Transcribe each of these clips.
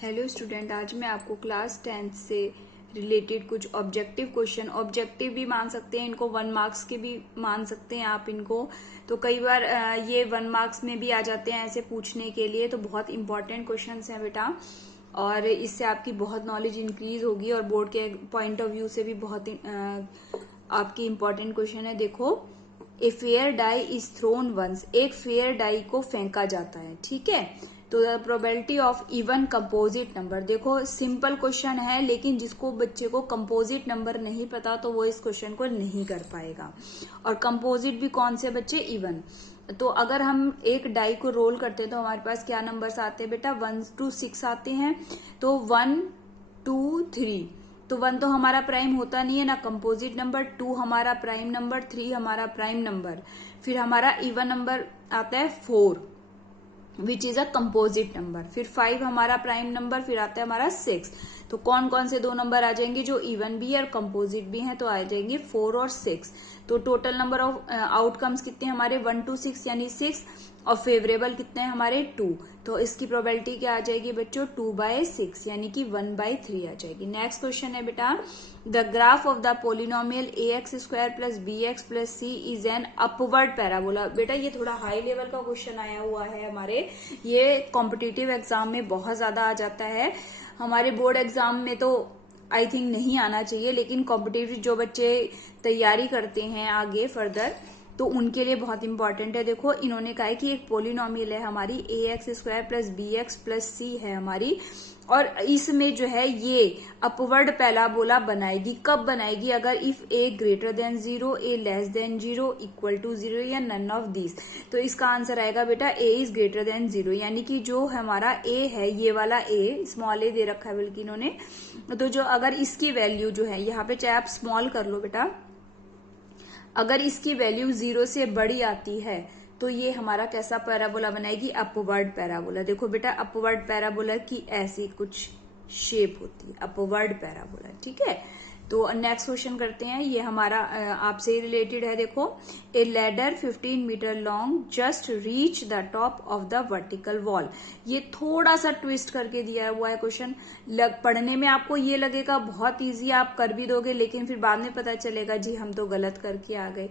Hello student, आज मैं आपको क्लास 10th से रिलेटेड कुछ ऑब्जेक्टिव क्वेश्चन, ऑब्जेक्टिव भी मान सकते हैं इनको, 1 मार्क्स के भी मान सकते हैं आप इनको। तो कई बार ये 1 मार्क्स में भी आ जाते हैं ऐसे पूछने के लिए। तो बहुत इंपॉर्टेंट क्वेश्चंस हैं बेटा, और इससे आपकी बहुत नॉलेज इंक्रीज होगी और बोर्ड के पॉइंट ऑफ व्यू से भी बहुत आपकी इंपॉर्टेंट क्वेश्चन है। देखो, a fair die is thrown once, एक फेयर डाई को फेंका जाता है, ठीक है। तो the probability of even composite number, देखो सिंपल क्वेश्चन है, लेकिन जिसको बच्चे को कंपोजिट नंबर नहीं पता तो वो इस क्वेश्चन को नहीं कर पाएगा। और कंपोजिट भी कौन से बच्चे? इवन। तो अगर हम एक डाई को रोल करते हैं तो हमारे पास क्या नंबर्स आते हैं बेटा? 1 to 6 आते हैं। तो 1 2 3, तो 1 तो हमारा प्राइम होता नहीं है ना, कंपोजिट नंबर। 2 हमारा प्राइम नंबर, 3 हमारा प्राइम नंबर, फिर हमारा इवन नंबर आता है 4 which is a composite number, फिर 5 हमारा प्राइम नंबर, फिर आता है हमारा 6। तो कौन कौन से दो नंबर आ जाएंगे जो इवन भी है और कंपोजिट भी हैं? तो आ जाएंगे 4 और 6। तो टोटल नंबर ऑफ आउटकम्स कितने हमारे? 1 to 6 यानी 6, और फेवरेबल कितने हैं हमारे? 2। तो इसकी प्रोबेबिलिटी क्या आ जाएगी बच्चों? 2/6 यानी कि 1/3 आ जाएगी। नेक्स्ट क्वेश्चन है बेटा, the graph of the polynomial ax² + bx + c is an upward parabola. बेटा ये थोड़ा हाई लेवल का क्वेश्चन आया हुआ है हमारे, ये कॉम्पिटिटिव एग्जाम में बहुत ज्यादा आ जाता है। हमारे बोर्ड एग्जाम में तो आई थिंक नहीं आना चाहिए, लेकिन कॉम्पिटिटिव जो बच्चे तैयारी करते हैं आगे फर्दर, तो उनके लिए बहुत इंपॉर्टेंट है। देखो, इन्होंने कहा है कि एक पोलिनोमियल है हमारी ax² + bx + c है हमारी, और इसमें जो है ये अपवर्ड पैराबोला बनाएगी। कब बनाएगी? अगर if a greater than 0, a less than 0, equal to 0 या नन ऑफ दिस। तो इसका आंसर आएगा बेटा a इज ग्रेटर देन 0, यानी कि जो हमारा a है, ये वाला a, स्मॉल a दे रखा है बल्कि इन्होंने, तो जो अगर इसकी वैल्यू जो है यहाँ पे, चाहे आप स्मॉल कर लो बेटा, अगर इसकी वैल्यू 0 से बड़ी आती है तो ये हमारा कैसा पैराबोला बनाएगी? Upward parabola. देखो बेटा, अपवर्ड पैराबोला की ऐसी कुछ शेप होती है, अपवर्ड पैराबोला, ठीक है। तो नेक्स्ट क्वेश्चन करते हैं, ये हमारा आपसे रिलेटेड है। देखो, a ladder 15 metre long just reach the top of the vertical wall. ये थोड़ा सा ट्विस्ट करके दिया हुआ है क्वेश्चन। पढ़ने में आपको ये लगेगा बहुत इजी, आप कर भी दोगे, लेकिन फिर बाद में पता चलेगा जी हम तो गलत करके आ गए।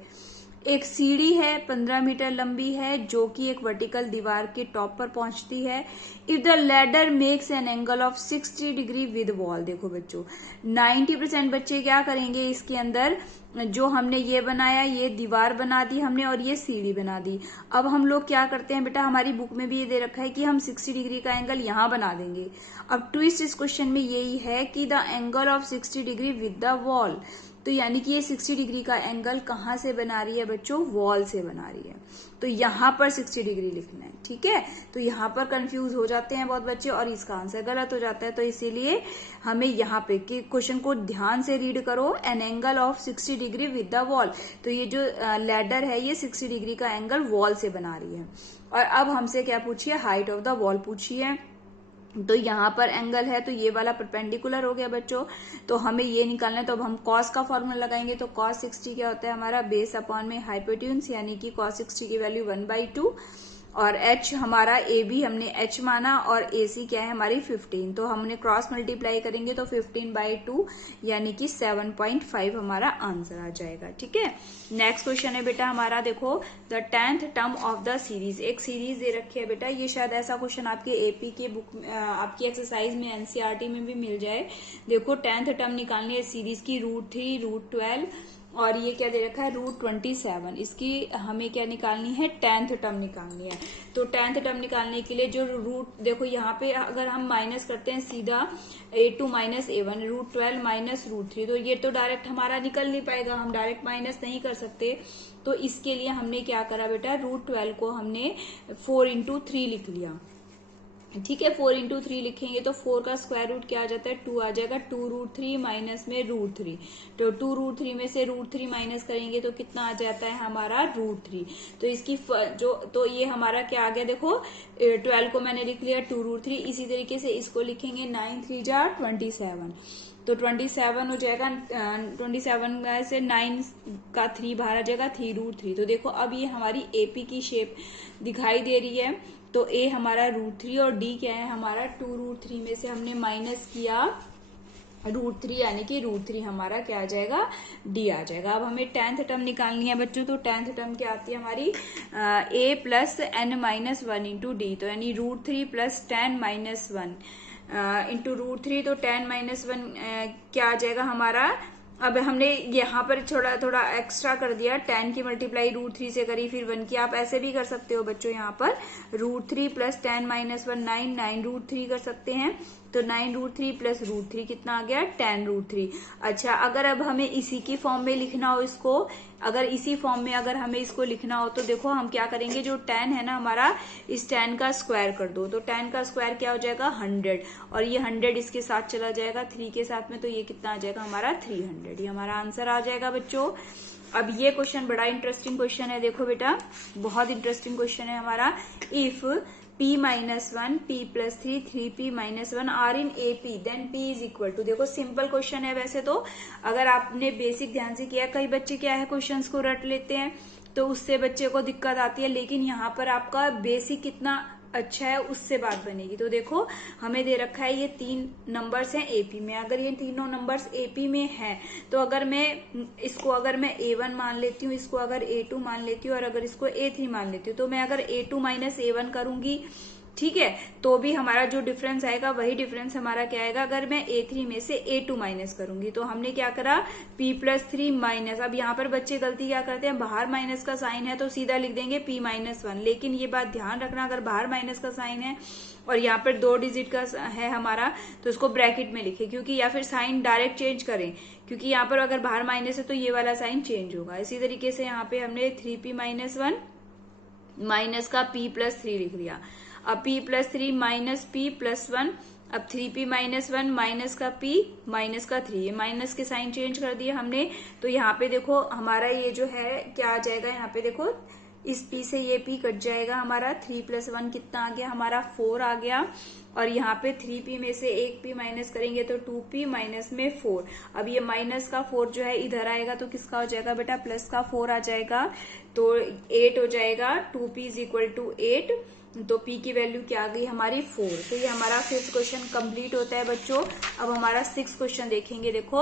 एक सीढ़ी है, 15 मीटर लंबी है, जो कि एक वर्टिकल दीवार के टॉप पर पहुंचती है। If the ladder makes an angle of 60 degree with wall. देखो बच्चों, 90% बच्चे क्या करेंगे इसके अंदर, जो हमने ये बनाया, ये दीवार बना दी हमने और ये सीढ़ी बना दी। अब हम लोग क्या करते हैं बेटा, हमारी बुक में भी ये दे रखा है कि हम 60 डिग्री का एंगल यहां बना देंगे। अब ट्विस्ट इस क्वेश्चन में यही है कि the angle of 60 degree with the wall, तो यानी कि ये 60 डिग्री का एंगल कहां से बना रही है बच्चों? वॉल से बना रही है। तो यहां पर 60 डिग्री लिखना है, ठीक है। तो यहां पर कंफ्यूज हो जाते हैं बहुत बच्चे और इसका आंसर गलत हो जाता है। तो इसीलिए हमें यहाँ पे कि क्वेश्चन को ध्यान से रीड करो, an angle of 60 degree with the wall. तो ये जो लैडर है ये 60 डिग्री का एंगल वॉल से बना रही है। और अब हमसे क्या पूछिए? हाइट ऑफ द वॉल पूछिए। तो यहाँ पर एंगल है तो ये वाला परपेंडिकुलर हो गया बच्चों, तो हमें ये निकालना है। तो अब हम कॉस का फॉर्मूला लगाएंगे। तो कॉस 60 क्या होता है हमारा? बेस अपॉन में हाइपोटेन्यूज, यानी कि कॉस 60 की वैल्यू 1/2, और h हमारा ए बी हमने h माना, और ए सी क्या है हमारी 15। तो हमने क्रॉस मल्टीप्लाई करेंगे तो 15/2 यानी कि 7.5 हमारा आंसर आ जाएगा, ठीक है। नेक्स्ट क्वेश्चन है बेटा हमारा, देखो, the 10th term of the series. एक सीरीज दे रखी है बेटा, ये शायद ऐसा क्वेश्चन आपके एपी के बुक आपकी एक्सरसाइज में एनसीईआरटी में भी मिल जाए। देखो, 10th टर्म निकालनी है सीरीज की, √3, √12, और ये क्या दे रखा है? √27। इसकी हमें क्या निकालनी है? 10th टर्म निकालनी है। तो 10th टर्म निकालने के लिए जो रूट, देखो यहाँ पे अगर हम माइनस करते हैं सीधा a2 - a1, √12 - √3, तो ये तो डायरेक्ट हमारा निकल नहीं पाएगा, हम डायरेक्ट माइनस नहीं कर सकते। तो इसके लिए हमने क्या करा बेटा? √12 को हमने 4 × 3 लिख लिया, ठीक है। 4 × 3 लिखेंगे तो 4 का स्क्वायर रूट क्या आ जाता है? 2 आ जाएगा। 2√3 माइनस में √3, तो 2√3 में से √3 माइनस करेंगे तो कितना आ जाता है हमारा? √3। तो इसकी जो, तो ये हमारा क्या आ गया? देखो, 12 को मैंने लिख लिया 2√3। इसी तरीके से इसको लिखेंगे 9 3 जा 27, तो 27 हो जाएगा। 27 में से 9 का 3 बाहर आ जाएगा, 3√3। तो देखो अब ये हमारी एपी की शेप दिखाई दे रही है। तो ए हमारा √3 और डी क्या है हमारा 2√3 में से हमने माइनस किया √3 यानी कि √3 हमारा क्या आ जाएगा डी आ जाएगा। अब हमें 10th टर्म निकालनी है बच्चों, तो 10th टर्म क्या आती है हमारी a plus n minus 1 into D, तो यानी √3 प्लस 10 माइनस 1 इंटू √3, तो 10 माइनस 1 क्या आ जाएगा हमारा। अब हमने यहाँ पर थोड़ा थोड़ा एक्स्ट्रा कर दिया, 10 की मल्टीप्लाई √3 से करी फिर 1 की, आप ऐसे भी कर सकते हो बच्चों। यहाँ पर √3 प्लस 10 माइनस 1 9 √3 कर सकते हैं, तो 9 √3 प्लस √3 कितना आ गया 10 √3। अच्छा, अगर अब हमें इसी की फॉर्म में लिखना हो इसको, अगर इसी फॉर्म में अगर हमें इसको लिखना हो तो देखो हम क्या करेंगे, जो 10 है ना हमारा, इस 10 का स्क्वायर कर दो, तो 10 का स्क्वायर क्या हो जाएगा 100, और ये 100 इसके साथ चला जाएगा 3 के साथ में, तो ये कितना आ जाएगा हमारा 300। ये हमारा आंसर आ जाएगा बच्चों। अब ये क्वेश्चन बड़ा इंटरेस्टिंग क्वेश्चन है, देखो बेटा बहुत इंटरेस्टिंग क्वेश्चन है हमारा। If p minus 1 p plus 3 3p minus 1 are in A P then p is equal to, देखो सिंपल क्वेश्चन है वैसे तो, अगर आपने बेसिक ध्यान से किया। कई बच्चे क्या है क्वेश्चंस को रट लेते हैं तो उससे बच्चे को दिक्कत आती है, लेकिन यहाँ पर आपका बेसिक कितना अच्छा है उससे बात बनेगी। तो देखो हमें दे रखा है ये 3 नंबर्स हैं एपी में, अगर ये तीनों नंबर्स एपी में हैं तो अगर मैं इसको अगर मैं A1 मान लेती हूँ, इसको अगर A2 मान लेती हूँ और अगर इसको A3 मान लेती हूँ, तो मैं अगर A2 माइनस A1 करूंगी, ठीक है, तो भी हमारा जो डिफरेंस आएगा वही डिफरेंस हमारा क्या आएगा अगर मैं A3 में से A2 माइनस करूंगी। तो हमने क्या करा P प्लस 3 माइनस, अब यहाँ पर बच्चे गलती क्या करते हैं, बाहर माइनस का साइन है तो सीधा लिख देंगे P माइनस 1, लेकिन ये बात ध्यान रखना अगर बाहर माइनस का साइन है और यहाँ पर 2 डिजिट का है हमारा तो इसको ब्रैकेट में लिखे, क्योंकि या फिर साइन डायरेक्ट चेंज करें, क्योंकि यहाँ पर अगर बाहर माइनस है तो ये वाला साइन चेंज होगा। इसी तरीके से यहाँ पे हमने 3p माइनस 1 माइनस का p प्लस 3 लिख दिया। अब p plus 3 minus p plus 1, अब 3p माइनस 1 माइनस का p माइनस का 3, ये माइनस के साइन चेंज कर दिए हमने। तो यहाँ पे देखो हमारा ये जो है क्या आ जाएगा, यहाँ पे देखो इस p से ये p कट जाएगा हमारा, 3 प्लस 1 कितना आ गया हमारा 4 आ गया, और यहाँ पे 3p में से 1p माइनस करेंगे तो 2p माइनस में 4। अब ये माइनस का 4 जो है इधर आएगा तो किसका हो जाएगा बेटा प्लस का 4 आ जाएगा, तो 8 हो जाएगा, 2p इज इक्वल टू 8, तो p की वैल्यू क्या आ गई हमारी 4। तो ये हमारा 5th क्वेश्चन कंप्लीट होता है बच्चों। अब हमारा 6th क्वेश्चन देखेंगे, देखो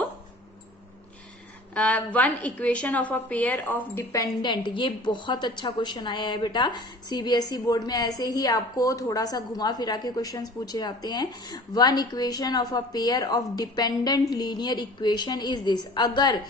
one equation of a pair of dependent, ये बहुत अच्छा क्वेश्चन आया है बेटा, सीबीएसई बोर्ड में ऐसे ही आपको थोड़ा सा घुमा फिरा के क्वेश्चंस पूछे जाते हैं। One equation of a pair of dependent linear equation is this, अगर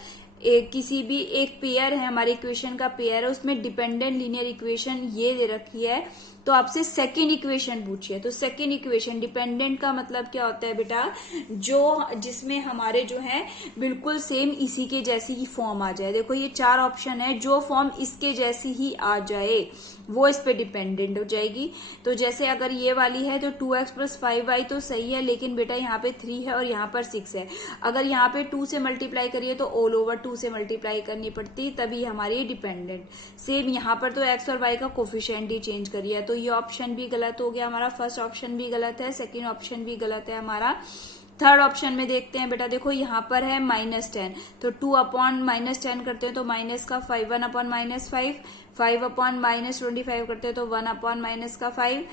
किसी भी एक पेयर है, हमारे इक्वेशन का पेयर है, उसमें डिपेंडेंट लीनियर इक्वेशन ये दे रखी है, तो आपसे सेकेंड इक्वेशन पूछिए। तो सेकेंड इक्वेशन, डिपेंडेंट का मतलब क्या होता है बेटा, जो जिसमें हमारे जो है बिल्कुल सेम इसी के जैसी ही फॉर्म आ जाए। देखो ये 4 ऑप्शन है, जो फॉर्म इसके जैसी ही आ जाए वो इस पे डिपेंडेंट हो जाएगी। तो जैसे अगर ये वाली है तो 2x प्लस 5y तो सही है, लेकिन बेटा यहाँ पे 3 है और यहाँ पर 6 है, अगर यहाँ पे 2 से मल्टीप्लाई करिए तो ऑल ओवर 2 से मल्टीप्लाई करनी पड़ती, तभी हमारी डिपेंडेंट। सेम यहाँ पर तो x और y का कोफिशिएंट ही चेंज करिए, तो ये ऑप्शन भी गलत हो गया हमारा, फर्स्ट ऑप्शन भी गलत है, सेकेंड ऑप्शन भी गलत है हमारा। थर्ड ऑप्शन में देखते हैं बेटा, देखो यहाँ पर है -10, तो 2 अपॉन -10 करते हैं तो माइनस का 5, 1 अपॉन -5, 5 अपॉन -25 करते हैं तो 1 अपॉन माइनस का 5,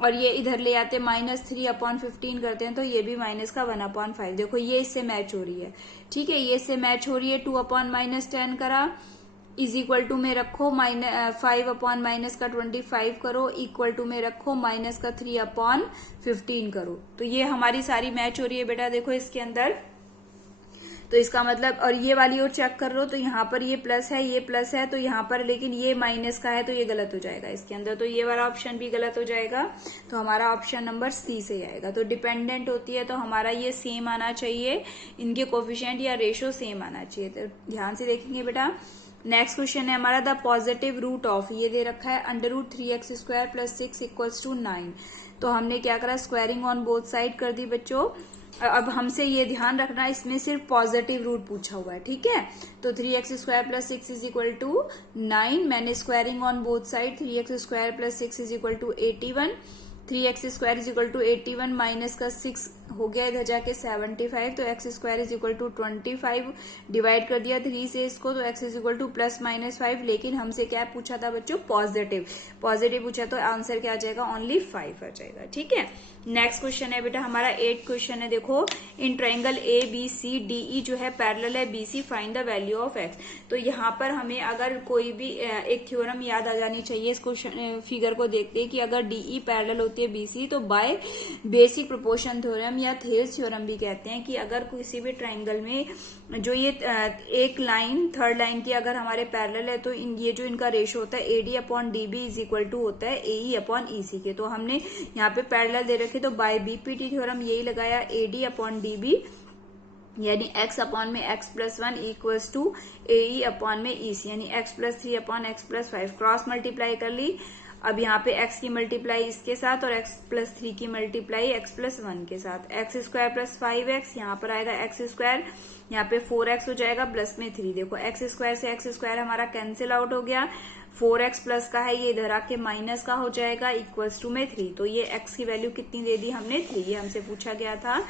और ये इधर ले आते -3 अपॉन 15 करते हैं तो ये भी माइनस का 1 अपॉन 5। देखो ये इससे मैच हो रही है, ठीक है, ये इससे मैच हो रही है। 2 अपॉन -10 करा इज इक्वल टू में रखो 5 अपॉन माइनस का 25 करो, इक्वल टू में रखो माइनस का 3 अपॉन 15 करो, तो ये हमारी सारी मैच हो रही है बेटा। देखो इसके अंदर, तो इसका मतलब, और ये वाली और चेक कर लो तो यहाँ पर ये प्लस है, ये प्लस है, तो यहाँ पर लेकिन ये माइनस का है तो ये गलत हो जाएगा इसके अंदर, तो ये वाला ऑप्शन भी गलत हो जाएगा। तो हमारा ऑप्शन नंबर सी से आएगा। तो डिपेंडेंट होती है तो हमारा ये सेम आना चाहिए, इनके कोफिशिएंट या रेशो सेम आना चाहिए। तो ध्यान से देखेंगे बेटा। नेक्स्ट क्वेश्चन है हमारा द पॉजिटिव रूट ऑफ, ये दे रखा है √3x² प्लस 6 इक्वल्स टू 9। तो हमने क्या करा, स्क्वायरिंग ऑन बोथ साइड कर दी बच्चों। अब हमसे ये ध्यान रखना, इसमें सिर्फ पॉजिटिव रूट पूछा हुआ है, ठीक है। तो 3x² plus 6 is equal to 9, मैंने squaring on both side 3x² plus 6 is equal to 81, 3x² is equal to 81 minus का 6 हो गया इधर जाके 75, तो x square is equal to 25, divide कर दिया 3 से इसको, तो एक्स इज इक्वल टू +-5, लेकिन हमसे क्या पूछा था बच्चों, पॉजिटिव पूछा, तो आंसर क्या आ जाएगा, ओनली 5 आ जाएगा। ठीक है, नेक्स्ट क्वेश्चन है बेटा हमारा 8 क्वेश्चन है। देखो, इन ट्राइंगल ABCDE जो है पैरेलल है BC, find the value of x. तो यहाँ पर हमें अगर कोई भी एक थ्योरम याद आ जानी चाहिए इस क्वेश्चन फिगर को देखते कि अगर DE पैरेलल होती है BC, तो बाय बेसिक प्रोपोर्शन थ्योरम या थेल्स थ्योरम भी कहते हैं कि अगर किसी भी ट्राइंगल में जो ये एक लाइन थर्ड लाइन की अगर हमारे पैरेलल है, तो ये जो इनका रेशो होता है AD/DB इज इक्वल टू होता है AE/EC के। तो हमने यहाँ पे पैरेलल दे रखे, तो बाय BPT थ्योरम यही लगाया, AD/DB यानी x/x+1 इक्वल्स टू AE/EC, यानी x+3/x+5 क्रॉस मल्टीप्लाई कर ली। अब यहाँ पे x की मल्टीप्लाई इसके साथ और x+3 की मल्टीप्लाई x+1 के साथ, x² + 5x, यहाँ पर आएगा x², यहाँ पे 4x हो जाएगा प्लस में 3। देखो x² से x² हमारा कैंसिल आउट हो गया, 4x प्लस का है ये इधर आके माइनस का हो जाएगा, इक्वल्स टू में 3। तो ये x की वैल्यू कितनी दे दी हमने, 3, ये हमसे पूछा गया था।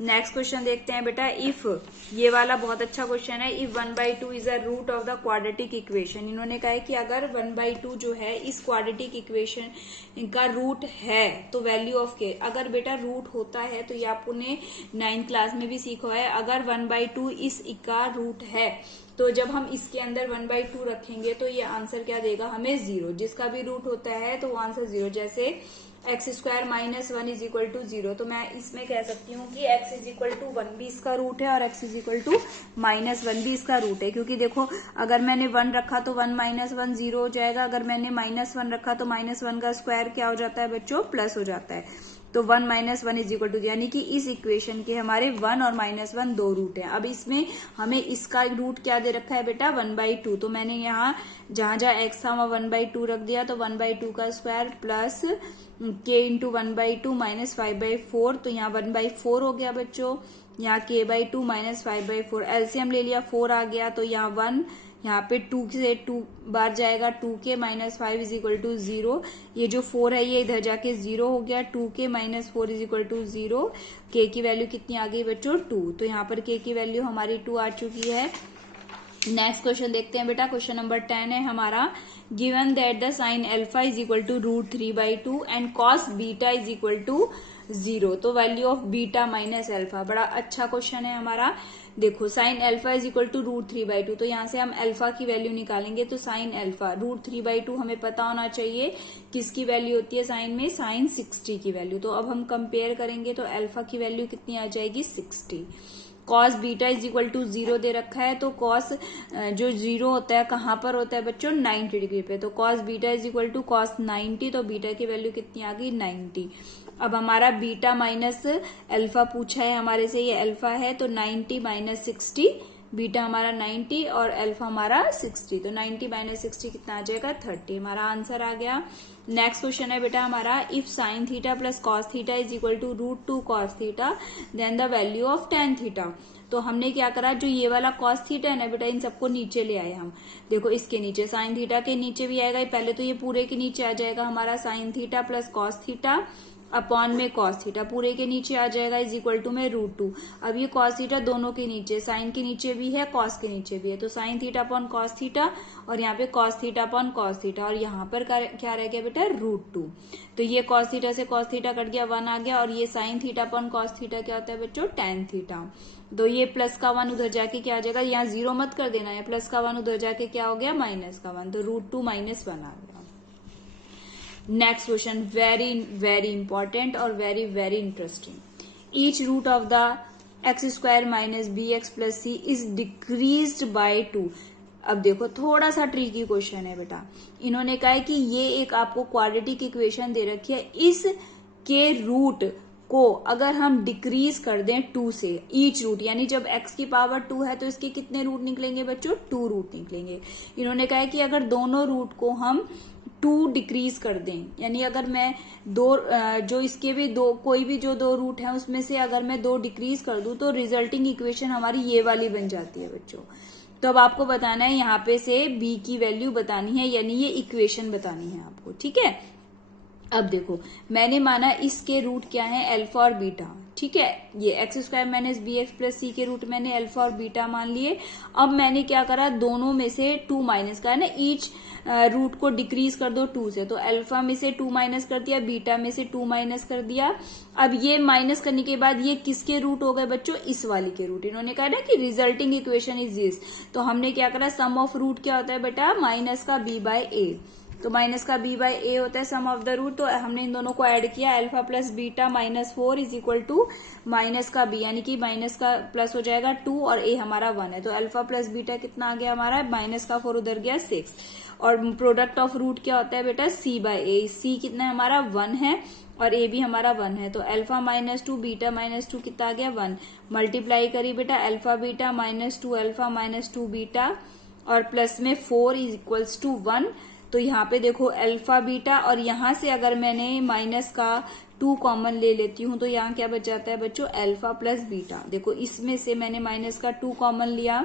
नेक्स्ट क्वेश्चन देखते हैं बेटा, इफ, ये वाला बहुत अच्छा क्वेश्चन है, if 1/2 is a root of the quadratic equation. इन्होंने कहा है कि अगर 1/2 जो है इस क्वाड्रेटिक इक्वेशन का रूट है, तो वैल्यू ऑफ के, अगर बेटा रूट होता है तो ये आपने 9th क्लास में भी सीखा है, अगर 1/2 इस का रूट है, तो जब हम इसके अंदर 1/2 रखेंगे तो ये आंसर क्या देगा हमें, 0। जिसका भी रूट होता है तो वो आंसर 0, जैसे x² - 1 इज इक्वल टू 0। तो मैं इसमें कह सकती हूँ कि x इज इक्वल टू 1 भी इसका रूट है और x इज इक्वल टू -1 भी इसका रूट है, क्योंकि देखो अगर मैंने 1 रखा तो 1 - 1 0 हो जाएगा, अगर मैंने -1 रखा तो -1 का स्क्वायर क्या हो जाता है बच्चों, प्लस हो जाता है। तो 1 - 1 इज इक्वल टू, यानी कि इस इक्वेशन के हमारे 1 और -1 दो रूट है। अब इसमें हमें इसका रूट क्या दे रखा है बेटा, 1/2। तो मैंने यहाँ जहां जहां x था वहां 1/2 रख दिया, तो 1/2 का square plus k into 1/2 minus 5/4, तो यहाँ 1/4 हो गया बच्चों, यहाँ k/2 माइनस 5/4, एलसीएम ले लिया 4 आ गया, तो यहाँ 1, यहाँ पे 2 से 2 बार जाएगा, 2k - 5 इज इक्वल टू 0। ये जो 4 है ये इधर जाके 0 हो गया, 2k - 4 is equal to 0। k की वैल्यू कितनी आ गई बच्चों, 2। तो यहाँ पर k की वैल्यू हमारी 2 आ चुकी है। नेक्स्ट क्वेश्चन देखते हैं बेटा, क्वेश्चन नंबर 10 है हमारा, given that the sine alpha is equal to √3/2 and cos beta is equal to 0। तो value of beta minus alpha, बड़ा अच्छा क्वेश्चन है हमारा। देखो sine alpha is equal to √3/2, तो यहाँ से हम अल्फा की वैल्यू निकालेंगे, तो साइन अल्फा √3/2 हमें पता होना चाहिए किसकी वैल्यू होती है साइन में, साइन 60 की वैल्यू। तो अब हम कंपेयर करेंगे तो अल्फा की वैल्यू कितनी आ जाएगी, 60। Cos beta is equal to 0 दे रखा है, तो कॉस जो 0 होता है कहां पर होता है बच्चों, 90 डिग्री पे। तो cos beta is equal to cos 90, तो बीटा की वैल्यू कितनी आ गई, 90। अब हमारा बीटा माइनस अल्फा पूछा है हमारे से, ये अल्फा है, तो 90 - 60, बीटा हमारा 90 और अल्फा हमारा 60, तो 90 - 60 कितना आ जाएगा, 30, हमारा आंसर आ गया। नेक्स्ट क्वेश्चन है बेटा हमारा, if sine theta plus cos theta is equal to √2 cos theta then the value of tan theta. तो हमने क्या करा, जो ये वाला कॉस थीटा है ना बेटा, इन सबको नीचे ले आए हम। देखो इसके नीचे साइन थीटा के नीचे भी आएगा, पहले तो ये पूरे के नीचे आ जाएगा हमारा sign theta plus cos theta upon में कॉस थीटा, पूरे के नीचे आ जाएगा इज इक्वल टू में √2। अब ये कॉस थीटा दोनों के नीचे, साइन के नीचे भी है कॉस के नीचे भी है, तो sine theta upon cos theta और यहाँ पे cos theta upon cos theta, और यहाँ पर क्या रह गया बेटा, √2। तो ये कॉस थीटा से कॉस थीटा कट गया, 1 आ गया, और ये sine theta upon cos theta क्या होता है बच्चों, टेन थीटा। तो ये प्लस का 1 उधर जाके क्या आ जाएगा, यहाँ 0 मत कर देना है, प्लस का 1 उधर जाके क्या हो गया, माइनस का 1, तो √2 - 1 आ गया। Next question very very important और very very interesting, each root of the x² - bx + c is decreased by 2। अब देखो थोड़ा सा ट्रिकी क्वेश्चन है बेटा, इन्होंने कहा है कि ये एक आपको क्वाड्रेटिक इक्वेशन दे रखी है, इस के रूट को अगर हम डिक्रीज कर दें 2 से, ईच रूट यानी जब x की पावर 2 है तो इसके कितने रूट निकलेंगे बच्चों, 2 रूट निकलेंगे। इन्होंने कहा है कि अगर दोनों रूट को हम 2 डिक्रीज कर दें, यानी अगर मैं जो इसके भी कोई भी जो 2 रूट है उसमें से अगर मैं 2 डिक्रीज कर दूं तो रिजल्टिंग इक्वेशन हमारी ये वाली बन जाती है बच्चों। तो अब आपको बताना है यहाँ पे से b की वैल्यू बतानी है, यानी ये इक्वेशन बतानी है आपको, ठीक है। अब देखो मैंने माना इसके रूट क्या है, अल्फा और बीटा, ठीक है। ये X square minus B X plus C के रूट मैंने अल्फा और बीटा मान लिए। अब मैंने क्या करा, दोनों में से 2 माइनस का है ना, ईच रूट को डिक्रीज कर दो 2 से, तो अल्फा में से 2 माइनस कर दिया, बीटा में से 2 माइनस कर दिया। अब ये माइनस करने के बाद ये किसके रूट हो गए बच्चों, इस वाली के रूट। इन्होंने कहा ना कि रिजल्टिंग इक्वेशन इज दिस, तो हमने क्या करा, सम ऑफ रूट क्या होता है बेटा, माइनस का बी बाय ए, तो माइनस का बी बाय ए होता है सम ऑफ द रूट। तो हमने इन दोनों को ऐड किया, alpha plus beta minus 4 is equal to minus का बी, यानी कि माइनस का प्लस हो जाएगा 2 और ए हमारा 1 है, तो अल्फा प्लस बीटा कितना आ गया हमारा, माइनस का 4 उधर गया 6। और प्रोडक्ट ऑफ रूट क्या होता है बेटा, सी बाय ए, सी कितना है हमारा 1 है और ए भी हमारा 1 है, तो अल्फा माइनस 2 बीटा माइनस 2 कितना आ गया 1। मल्टीप्लाई करी बेटा, alpha beta minus 2 alpha minus 2 beta और प्लस में 4 इज इक्वल्स टू 1। तो यहाँ पे देखो अल्फा बीटा, और यहाँ से अगर मैंने माइनस का 2 कॉमन ले लेती हूँ तो यहाँ क्या बच जाता है बच्चों, अल्फा प्लस बीटा। देखो इसमें से मैंने माइनस का 2 कॉमन लिया,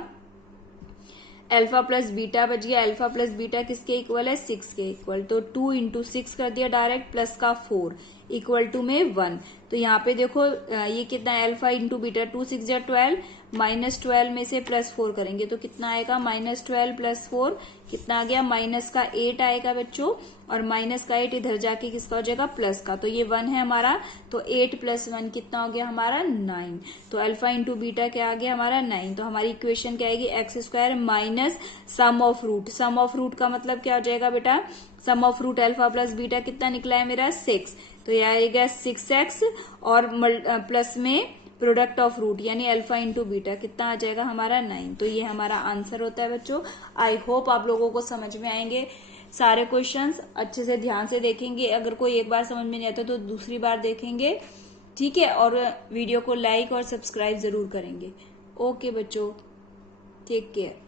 अल्फा प्लस बीटा बच गया। अल्फा प्लस बीटा किसके इक्वल है, 6 के इक्वल, तो 2 इंटू 6 कर दिया डायरेक्ट, प्लस का 4 इक्वल टू में 1। तो यहाँ पे देखो ये कितना है, अल्फा इंटू बीटा, 2 6 या 12, माइनस 12 में से प्लस 4 करेंगे तो कितना आएगा, माइनस 12 प्लस 4 कितना आ गया, माइनस का 8 आएगा बच्चों, और माइनस का 8 इधर जाके किसका हो जाएगा, प्लस का, तो ये 1 है हमारा, तो 8 प्लस 1 कितना हो गया हमारा 9। तो अल्फा इंटू बीटा क्या आ गया हमारा 9। तो हमारी इक्वेशन क्या आएगी, X square minus sum of root, sum of root का मतलब क्या हो जाएगा बेटा, sum of root alpha plus beta कितना निकला है मेरा 6, तो यह आएगा 6x और प्लस में प्रोडक्ट ऑफ रूट यानी अल्फा इंटू बीटा कितना आ जाएगा हमारा 9। तो ये हमारा आंसर होता है बच्चों। आई होप आप लोगों को समझ में आएंगे सारे क्वेश्चंस, अच्छे से ध्यान से देखेंगे, अगर कोई एक बार समझ में नहीं आता तो दूसरी बार देखेंगे, ठीक है। और वीडियो को लाइक और सब्सक्राइब जरूर करेंगे। ओके बच्चों, टेक केयर।